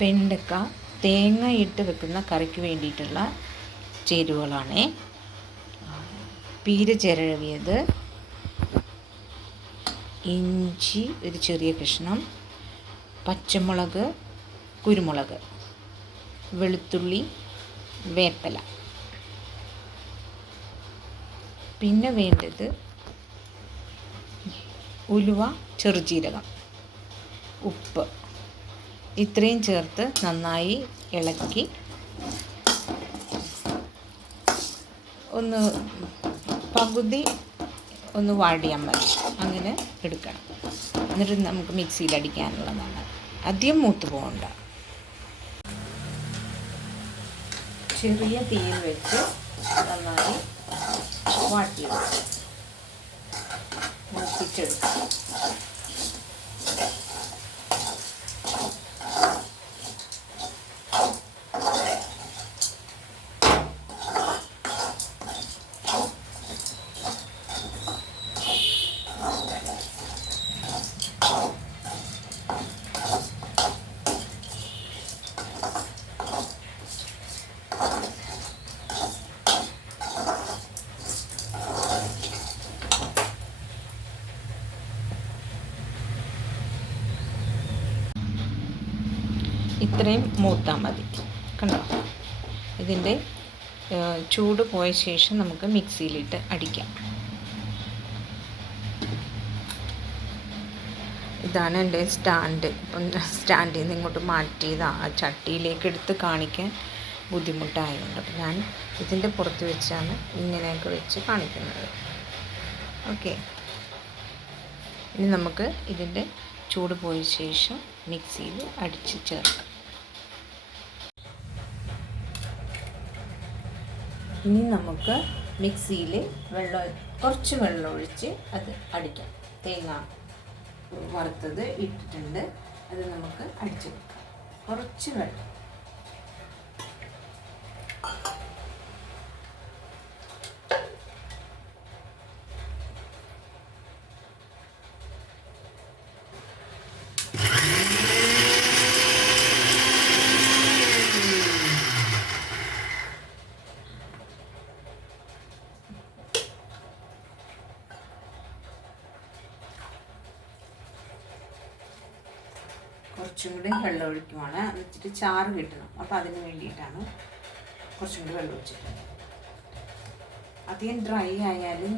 വെണ്ടക്ക തേങ്ങ ഇട്ട് വെക്കുന്ന കറിക്ക് വേണ്ടിയിട്ടുള്ള ചേരുവകളാണ്. പീര ചിരവിയത്, ഇഞ്ചി ഒരു ചെറിയ കഷ്ണം, പച്ചമുളക്, കുരുമുളക്, വെളുത്തുള്ളി, വേപ്പില. പിന്നെ വേണ്ടത് ഉലുവ, ചെറുജീരകം, ഉപ്പ്. ഇത്രയും ചേർത്ത് നന്നായി ഇളക്കി ഒന്ന് പകുതി ഒന്ന് വാടിയാൽ മതി. അങ്ങനെ എടുക്കണം. എന്നിട്ട് നമുക്ക് മിക്സിയിൽ അടിക്കാനുള്ളതാണ്. അധികം മൂത്ത് പോകണ്ട. ചെറിയ തീയിൽ വെച്ച് നന്നായി വാട്ടിയെടുക്കാം, മൂപ്പിച്ചെടുക്കാം. ഇത്രയും മൂത്താൽ മതി. കണ്ടോ? ഇതിൻ്റെ ചൂട് പോയ ശേഷം നമുക്ക് മിക്സിയിലിട്ട് അടിക്കാം. ഇതാണ് എൻ്റെ സ്റ്റാൻഡ്. ഇപ്പം സ്റ്റാൻഡിൽ നിന്ന് ഇങ്ങോട്ട് മാറ്റിയതാണ്. ആ ചട്ടിയിലേക്ക് എടുത്ത് കാണിക്കാൻ ബുദ്ധിമുട്ടായതുകൊണ്ട് അപ്പം ഞാൻ ഇതിൻ്റെ പുറത്ത് വെച്ചാണ് ഇങ്ങനെയൊക്കെ വെച്ച് കാണിക്കുന്നത്. ഓക്കെ, ഇനി നമുക്ക് ഇതിൻ്റെ ചൂട് പോയ ശേഷം മിക്സിയിൽ അടിച്ച് ചേർക്കാം. ഇനി നമുക്ക് മിക്സിയിൽ കുറച്ച് വെള്ളം ഒഴിച്ച് അത് അടിക്കാം. തേങ്ങ വറുത്തത് ഇട്ടിട്ടുണ്ട്, അത് നമുക്ക് അടിച്ചെടുക്കാം. കുറച്ച് വെള്ളം. കുറച്ചും കൂടി വെള്ളം ഒഴിക്കുവാണ്, എന്നിട്ട് ചാറ് കിട്ടണം. അപ്പോൾ അതിന് വേണ്ടിയിട്ടാണ് കുറച്ചും കൂടി വെള്ളം ഒഴിച്ചിട്ടുണ്ട്. അധികം ഡ്രൈ ആയാലും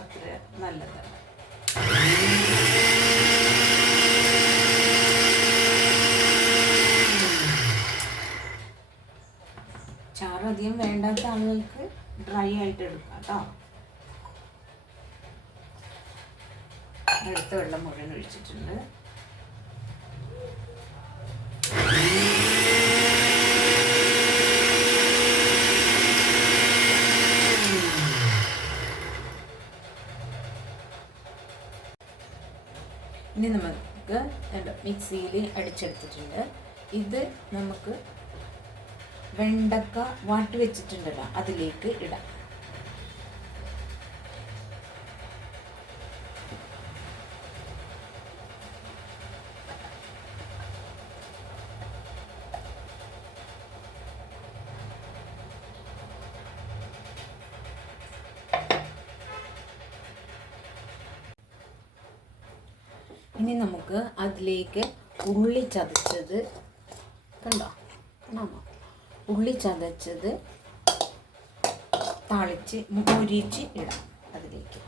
അത്ര നല്ലതല്ല. ചാറ് അധികം വേണ്ടാത്ത ആളുകൾക്ക് ഡ്രൈ ആയിട്ട് എടുക്കാം കേട്ടോ. എടുത്ത വെള്ളം മുഴുവൻ ഒഴിച്ചിട്ടുണ്ട്. ഇനി നമുക്ക് മിക്സിയിൽ അടിച്ചെടുത്തിട്ടുണ്ട്. ഇത് നമുക്ക് വെണ്ടക്ക വാട്ടി വെച്ചിട്ടുണ്ടല്ലോ, അതിലേക്ക് ഇടാം. ഇനി നമുക്ക് അതിലേക്ക് ഉള്ളി ചതച്ചത്, കണ്ടോ, ഉള്ളി ചതച്ചത് താളിച്ച് മൊരിച്ച് ഇടാം അതിലേക്ക്.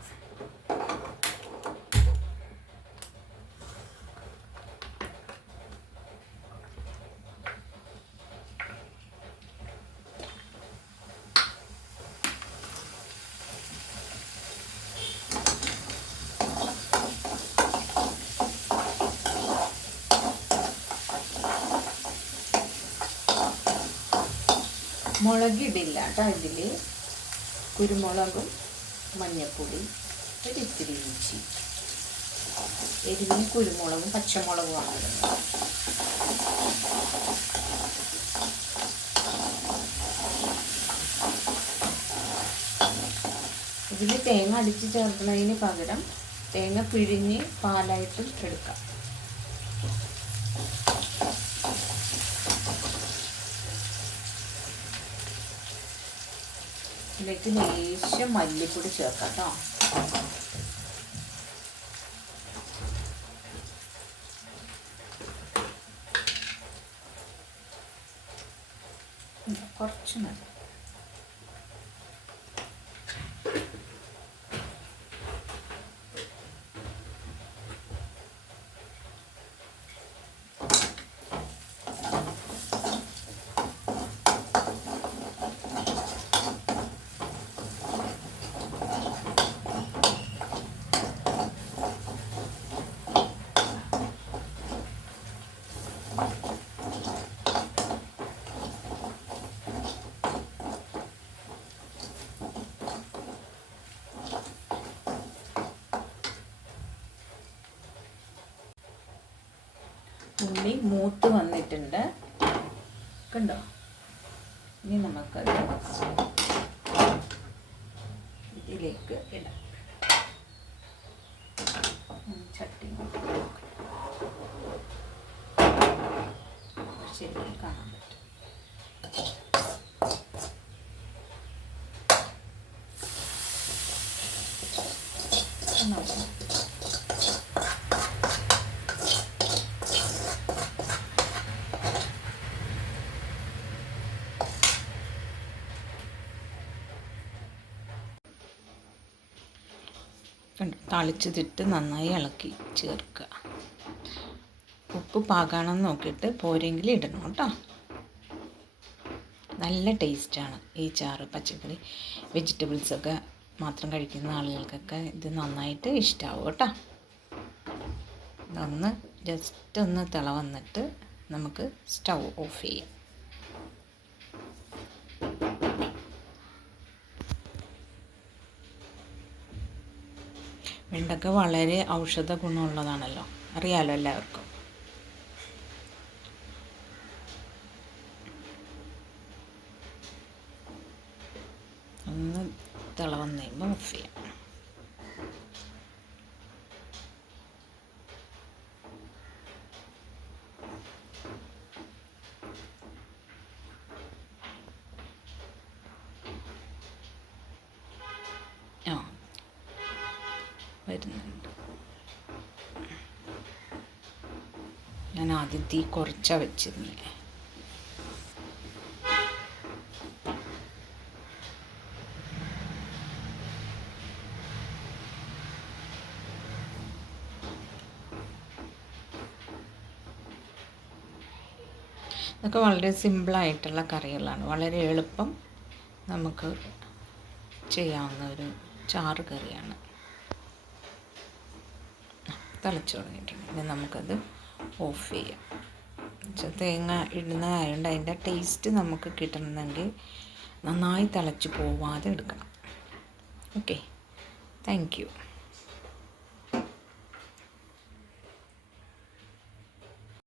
മുളകിടില്ല കേട്ടോ. ഇതിൽ കുരുമുളകും മഞ്ഞൾപ്പൊടി, ഒരിത്തിരി ഇഞ്ചി, എരിവിന് കുരുമുളകും പച്ചമുളകുമാണ് ഇടുന്നത്. ഇതിൽ തേങ്ങ അടിച്ച് ചേർക്കുന്നതിന് പകരം തേങ്ങ പിഴിഞ്ഞ് പാലായിട്ടും എടുക്കാം. ഇതിലേക്ക് ലേശം മല്ലിപ്പൊടി ചേർക്കാം കേട്ടോ. കുറച്ച് മതി. ഉള്ളി മൂത്ത് വന്നിട്ടുണ്ട്, കണ്ടോ? ഇനി നമുക്കത് ഇതിലേക്ക് ഇടാം. ചട്ടി ശരിക്കും കാണാൻ പറ്റും. താളിച്ചിട്ട് നന്നായി ഇളക്കി ചേർക്കുക. ഉപ്പ് പാകാണെന്ന് നോക്കിയിട്ട് പോരെങ്കിൽ ഇടണം കേട്ടോ. നല്ല ടേസ്റ്റാണ് ഈ ചാറ്. പച്ചക്കറി വെജിറ്റബിൾസൊക്കെ മാത്രം കഴിക്കുന്ന ആളുകൾക്കൊക്കെ ഇത് നന്നായിട്ട് ഇഷ്ടമാവും കേട്ടോ. ഒന്ന് ജസ്റ്റ് ഒന്ന് തിള വന്നിട്ട് നമുക്ക് സ്റ്റൗ ഓഫ് ചെയ്യാം. വെണ്ടക്ക വളരെ ഔഷധ ഗുണമുള്ളതാണല്ലോ, അറിയാലോ എല്ലാവർക്കും. ഒന്ന് തിള വന്ന് കഴിയുമ്പോൾ ഓഫ് ചെയ്യാം. വരുന്നുണ്ട്. ഞാൻ ആദ്യം തീ കുറച്ചാണ് വെച്ചിരുന്നത്. ഇതൊക്കെ വളരെ സിമ്പിളായിട്ടുള്ള കറികളാണ്, വളരെ എളുപ്പം നമുക്ക് ചെയ്യാവുന്ന ഒരു ചാറ് കറിയാണ്. തിളച്ച് തുടങ്ങിയിട്ടുണ്ട്. ഇനി നമുക്കത് ഓഫ് ചെയ്യാം. തേങ്ങ ഇടുന്നതായതുകൊണ്ട് അതിൻ്റെ ടേസ്റ്റ് നമുക്ക് കിട്ടണമെങ്കിൽ നന്നായി തിളച്ച് പോവാതെ എടുക്കണം. Okay, thank you.